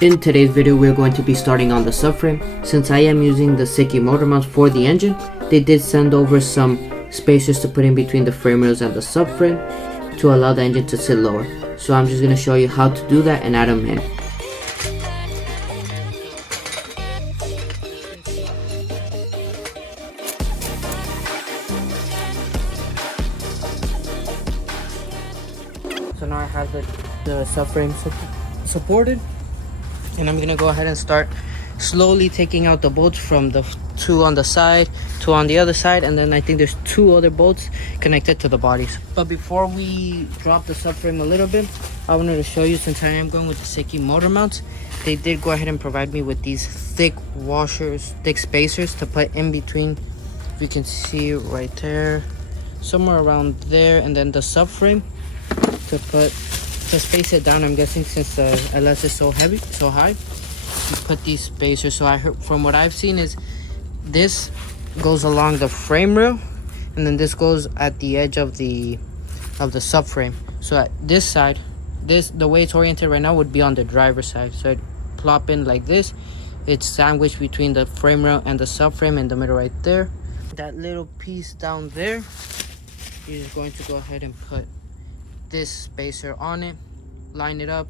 In today's video, we're going to be starting on the subframe. Since I am using the Siki motor mounts for the engine, they did send over some spacers to put in between the frame rails and the subframe to allow the engine to sit lower. So I'm just going to show you how to do that and add them in. So now I have the subframe supported. And I'm gonna go ahead and start slowly taking out the bolts from the two on the side, two on the other side, and then I think there's two other bolts connected to the bodies. But before we drop the subframe a little bit, I wanted to show you, since I am going with the Siki motor mounts, they did go ahead and provide me with these thick washers, thick spacers to put in between. If you can see right there, somewhere around there, and then the subframe to space it down. I'm guessing since the LS is so heavy, so high, you put these spacers. So I heard, from what I've seen, is this goes along the frame rail, and then this goes at the edge of the subframe. So at this side, the way it's oriented right now would be on the driver's side. So I'd plop in like this. It's sandwiched between the frame rail and the subframe in the middle right there. That little piece down there, you're just going to go ahead and put this spacer on it, line it up,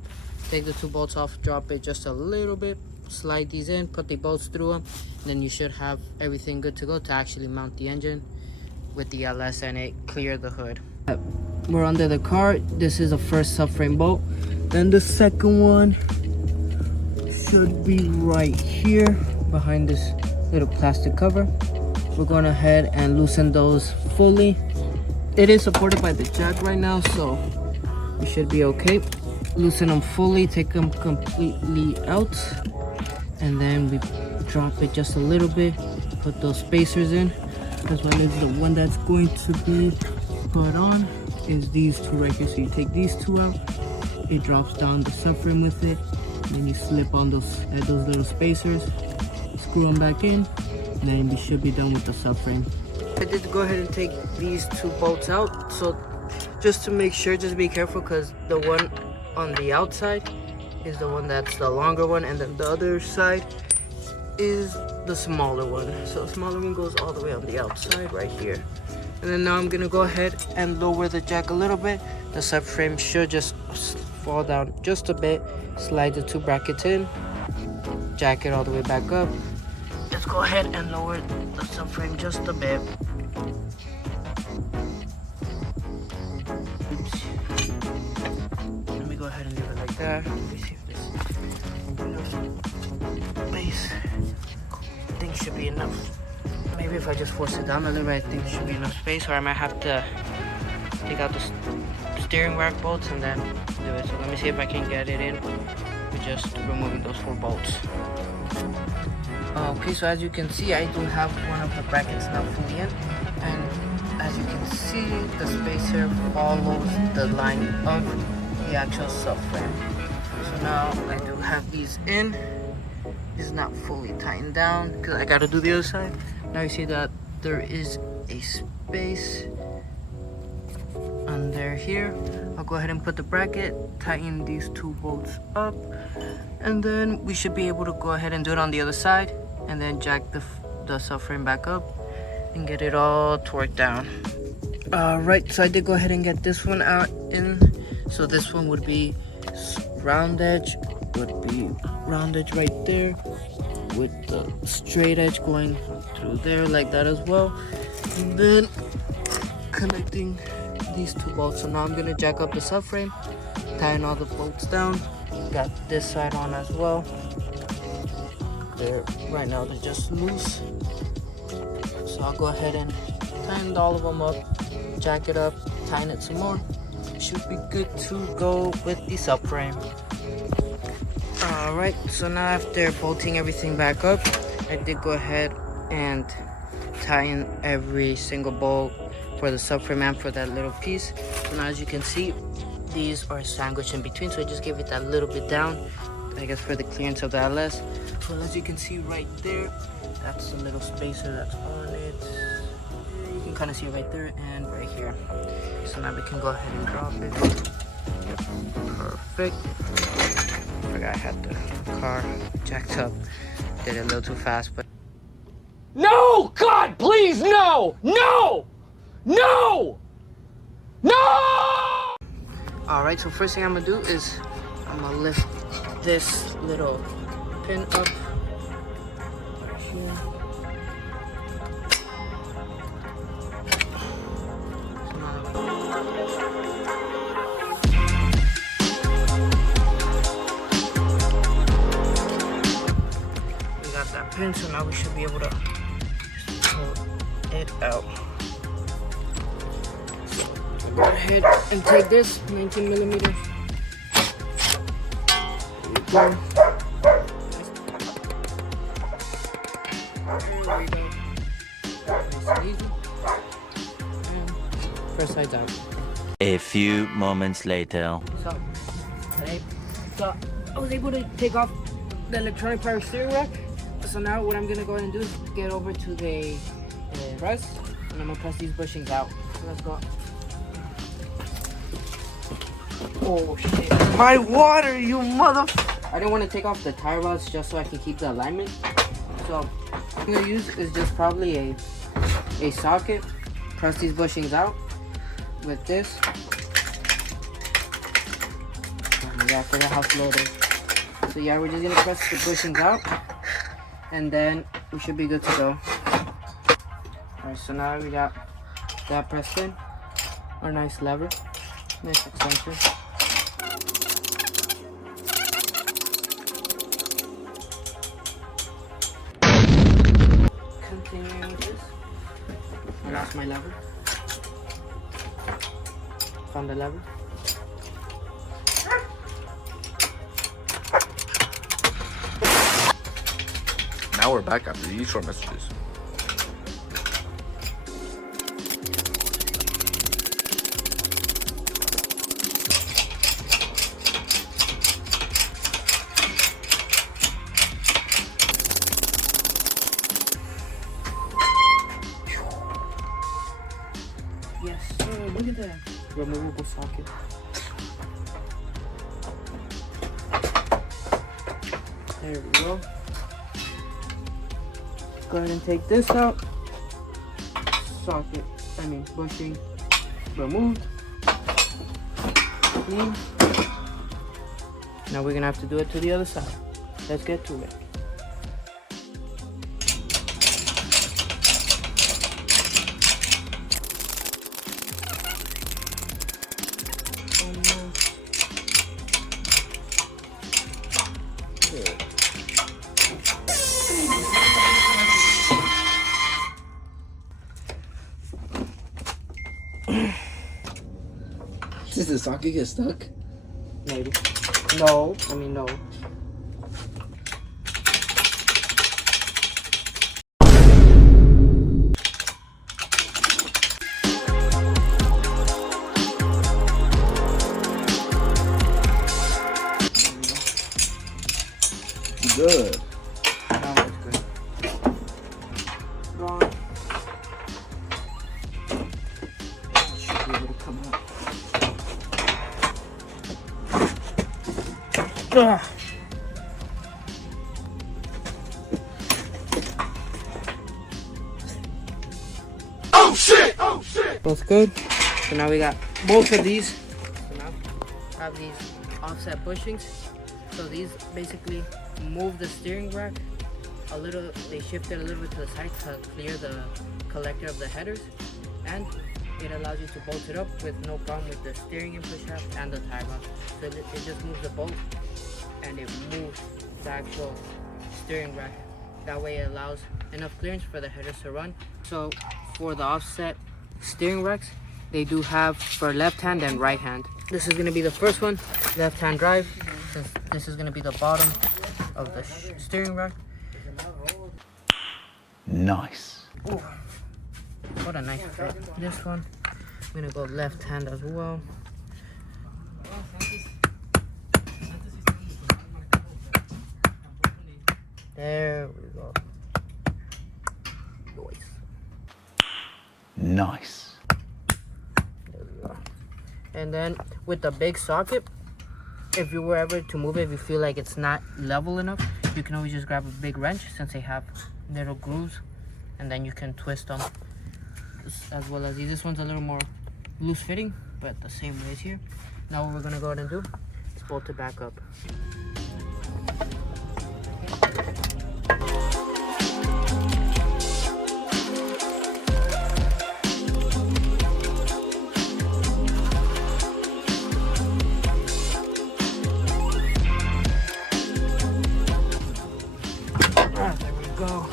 take the two bolts off, drop it just a little bit, slide these in, put the bolts through them, then you should have everything good to go to actually mount the engine with the LS and it clear the hood. We're under the car. This is the first subframe bolt. Then the second one should be right here behind this little plastic cover. We're going ahead and loosen those fully. It is supported by the jack right now, so we should be okay. Loosen them fully, take them completely out, and then we drop it just a little bit, put those spacers in. As well as the one that's going to be put on is these two right here. So you take these two out, it drops down the subframe with it, and then you slip on those little spacers, screw them back in, and then we should be done with the subframe. I did go ahead and take these two bolts out, so just to make sure, just be careful, because the one on the outside is the one that's the longer one, and then the other side is the smaller one. So the smaller one goes all the way on the outside right here. And then now I'm gonna go ahead and lower the jack a little bit. The subframe should just fall down just a bit. Slide the two brackets in, jack it all the way back up. Let's go ahead and lower the subframe just a bit. Oops. Let me go ahead and leave it like that. Let me see if this is enough space. I think should be enough. Maybe if I just force it down a little bit, I think should be enough space, or I might have to take out the steering rack bolts and then do it. So let me see if I can get it in with just removing those 4 bolts. Okay, so as you can see, I do have one of the brackets now fully in, and as you can see, the spacer follows the line of the actual subframe. So now I do have these in. It's not fully tightened down because I gotta do the other side. Now you see that there is a space under here. I'll go ahead and put the bracket, tighten these 2 bolts up, and then we should be able to go ahead and do it on the other side, and then jack the subframe back up and get it all torqued down. Right, so I did go ahead and get this one out in. So this one would be round edge, right there, with the straight edge going through there like that as well, and then connecting these 2 bolts. So now I'm gonna jack up the subframe, tighten all the bolts down. Got this side on as well. There, right now they're just loose. So I'll go ahead and tighten all of them up, jack it up, tighten it some more. Should be good to go with the subframe. Alright, so now after bolting everything back up, I did go ahead and tighten every single bolt for the subframe and for that little piece. So now as you can see, these are sandwiched in between, so I just gave it that little bit down, I guess for the clearance of the LS. So as you can see right there, that's the little spacer that's on it. You can kind of see it right there and right here. So now we can go ahead and drop it. Perfect. Forgot I had the car jacked up. Did it a little too fast, but No! God, please, no! No! No! No! alright, so first thing I'm gonna do is I'm gonna lift this little pin up right here. So now we got that pin, so now we should be able to just pull it out. Go ahead and take this 19 millimeters. There we go. There we go. Nice and easy. And first side down. A few moments later. So I was able to take off the electronic power steering rack. So now what I'm gonna go ahead and do is get over to the press, and I'm gonna press these bushings out. So let's go. Oh shit! My water, you mother! I didn't want to take off the tire rods just so I can keep the alignment. So what I'm gonna use is just probably a socket. Press these bushings out with this. Yeah, I forgot how slow it is. So yeah, we're just gonna press the bushings out, and then we should be good to go. Alright, so now we got that pressed in. Our nice lever, nice extension. Continuing with this. I lost my lever. Found the lever. Now we're back after these short messages. Yes, sir. Look at that. Removable socket. There we go. Go ahead and take this out. Socket, bushing removed. Clean. Now we're gonna have to do it to the other side. Let's get to it. Does the socket get stuck? Maybe. No. No. Good. Now it's good. Gone. Should be able to come out. Ugh. Oh shit! Oh shit! Both good. So now we got both of these. So now I have these offset bushings. So these basically move the steering rack a little. They shift it a little bit to the side to clear the collector of the headers, and it allows you to bolt it up with no problem with the steering input shaft and the tie rod. So it just moves the bolt and it moves the actual steering rack. That way it allows enough clearance for the headers to run. So for the offset steering racks, they do have for left hand and right hand. This is going to be the first one, left hand drive, since this is going to be the bottom of the steering rack. Nice. Ooh, what a nice fit. This one, I'm going to go left hand as well. There we go. Nice. There we go. And then with the big socket, if you were ever to move it, if you feel like it's not level enough, you can always just grab a big wrench since they have little grooves, and then you can twist them as well as these. This one's a little more loose fitting, but the same way as here. Now what we're gonna go ahead and do is bolt it back up. There we go.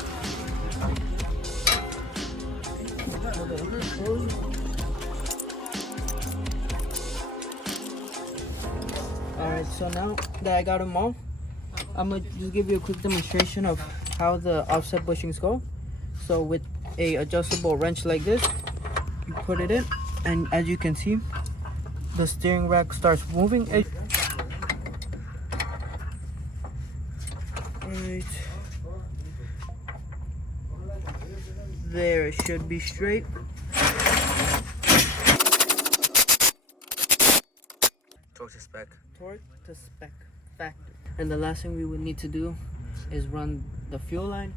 Alright, so now that I got them all, I'm gonna just give you a quick demonstration of how the offset bushings go. So with a adjustable wrench like this, you put it in, and as you can see, the steering rack starts moving. Right there, it should be straight. Torque to spec. Torque to spec factor. And the last thing we would need to do is run the fuel line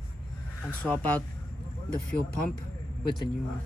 and swap out the fuel pump with the new one.